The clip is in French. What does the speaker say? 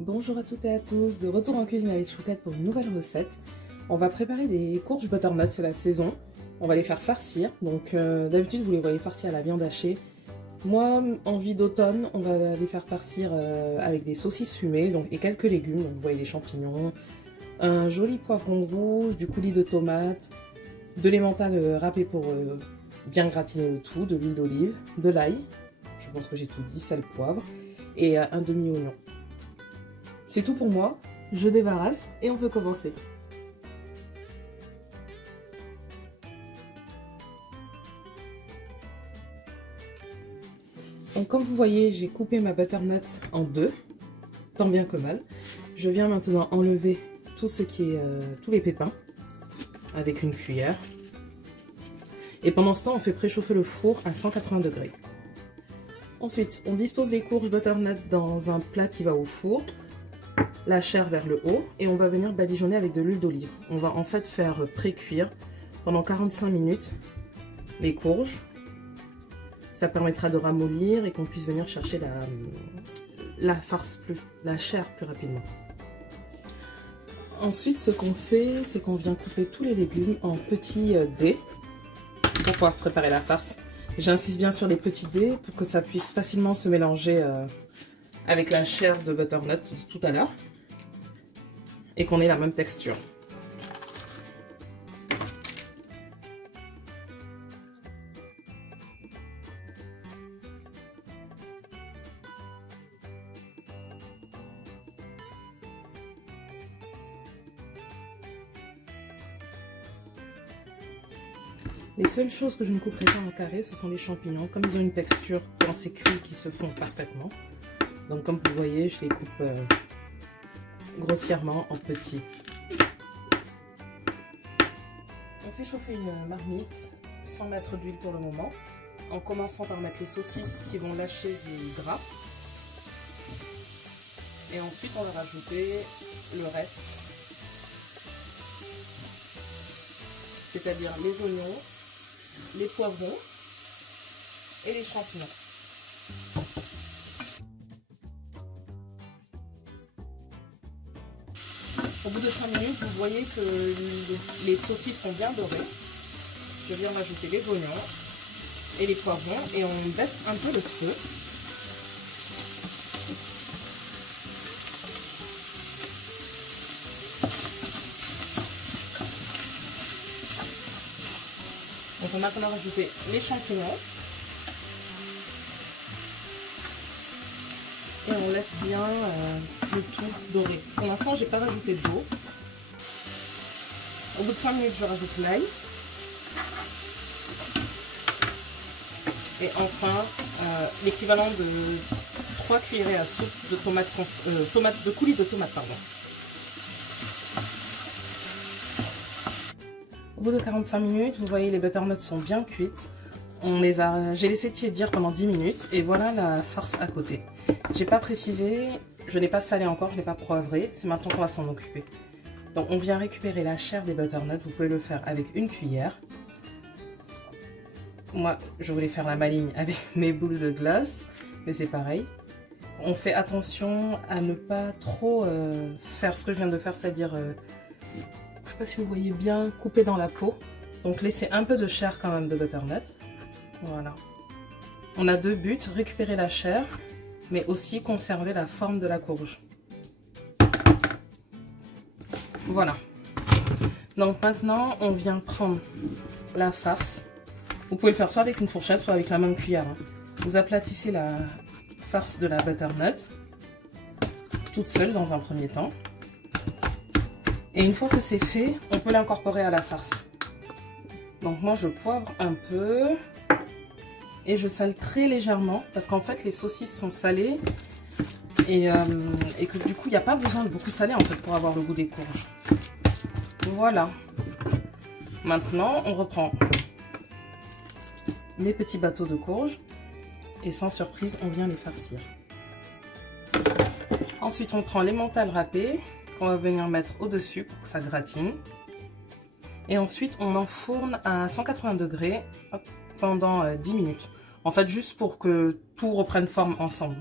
Bonjour à toutes et à tous, de retour en cuisine avec Choucate pour une nouvelle recette. On va préparer des courges butternut, c'est la saison. On va les faire farcir, donc d'habitude vous les voyez farcir à la viande hachée. Moi, en vie d'automne, on va les faire farcir avec des saucisses fumées et quelques légumes. Donc vous voyez des champignons, un joli poivron rouge, du coulis de tomate, de l'emmental râpé pour bien gratiner le tout, de l'huile d'olive, de l'ail, je pense que j'ai tout dit, sel, poivre, et un demi-oignon. C'est tout pour moi, je débarrasse et on peut commencer. Donc comme vous voyez, j'ai coupé ma butternut en deux, tant bien que mal. Je viens maintenant enlever tout ce qui est tous les pépins avec une cuillère. Et pendant ce temps, on fait préchauffer le four à 180 degrés. Ensuite, on dispose les courges butternut dans un plat qui va au four, la chair vers le haut, et on va venir badigeonner avec de l'huile d'olive. On va en fait faire pré-cuire pendant 45 minutes les courges. Ça permettra de ramollir et qu'on puisse venir chercher la chair plus rapidement. Ensuite, ce qu'on fait, c'est qu'on vient couper tous les légumes en petits dés pour pouvoir préparer la farce. J'insiste bien sur les petits dés pour que ça puisse facilement se mélanger avec la chair de butternut tout à l'heure et qu'on ait la même texture. Les seules choses que je ne couperai pas en carré, ce sont les champignons. Comme ils ont une texture quand c'est cuit qui se fond parfaitement. Donc comme vous voyez, je les coupe grossièrement en petits. On fait chauffer une marmite sans mettre d'huile pour le moment. En commençant par mettre les saucisses qui vont lâcher du gras. Et ensuite on va rajouter le reste. C'est-à-dire les oignons, les poivrons et les champignons. Au bout de 5 minutes, vous voyez que les saucisses sont bien dorées. Je viens rajouter les oignons et les poivrons et on baisse un peu le feu. Donc on va maintenant rajouter les champignons et on laisse bien le tout dorer. Pour l'instant, j'ai pas rajouté d'eau. Au bout de 5 minutes, je rajoute l'ail. Et enfin, l'équivalent de 3 cuillerées à soupe de de coulis de tomates, pardon. Au bout de 45 minutes, vous voyez les butternuts sont bien cuites. J'ai laissé tiédir pendant 10 minutes et voilà la farce à côté. J'ai pas précisé, je n'ai pas salé encore, je n'ai pas poivré, c'est maintenant qu'on va s'en occuper. Donc on vient récupérer la chair des butternuts, vous pouvez le faire avec une cuillère. Moi, je voulais faire la maligne avec mes boules de glace, mais c'est pareil. On fait attention à ne pas trop faire ce que je viens de faire, c'est-à-dire... je sais pas si vous voyez bien, couper dans la peau. Donc laissez un peu de chair quand même de butternut. Voilà. On a deux buts, récupérer la chair, mais aussi conserver la forme de la courge. Voilà. Donc maintenant, on vient prendre la farce. Vous pouvez le faire soit avec une fourchette, soit avec la même cuillère. Vous aplatissez la farce de la butternut, toute seule dans un premier temps. Et une fois que c'est fait, on peut l'incorporer à la farce. Donc moi je poivre un peu et je sale très légèrement parce qu'en fait les saucisses sont salées et que du coup il n'y a pas besoin de beaucoup saler en fait pour avoir le goût des courges. Voilà. Maintenant on reprend les petits bateaux de courges et sans surprise on vient les farcir. Ensuite on prend l'emmental râpé qu'on va venir mettre au-dessus pour que ça gratine. Et ensuite, on enfourne à 180 degrés pendant 10 minutes. En fait, juste pour que tout reprenne forme ensemble.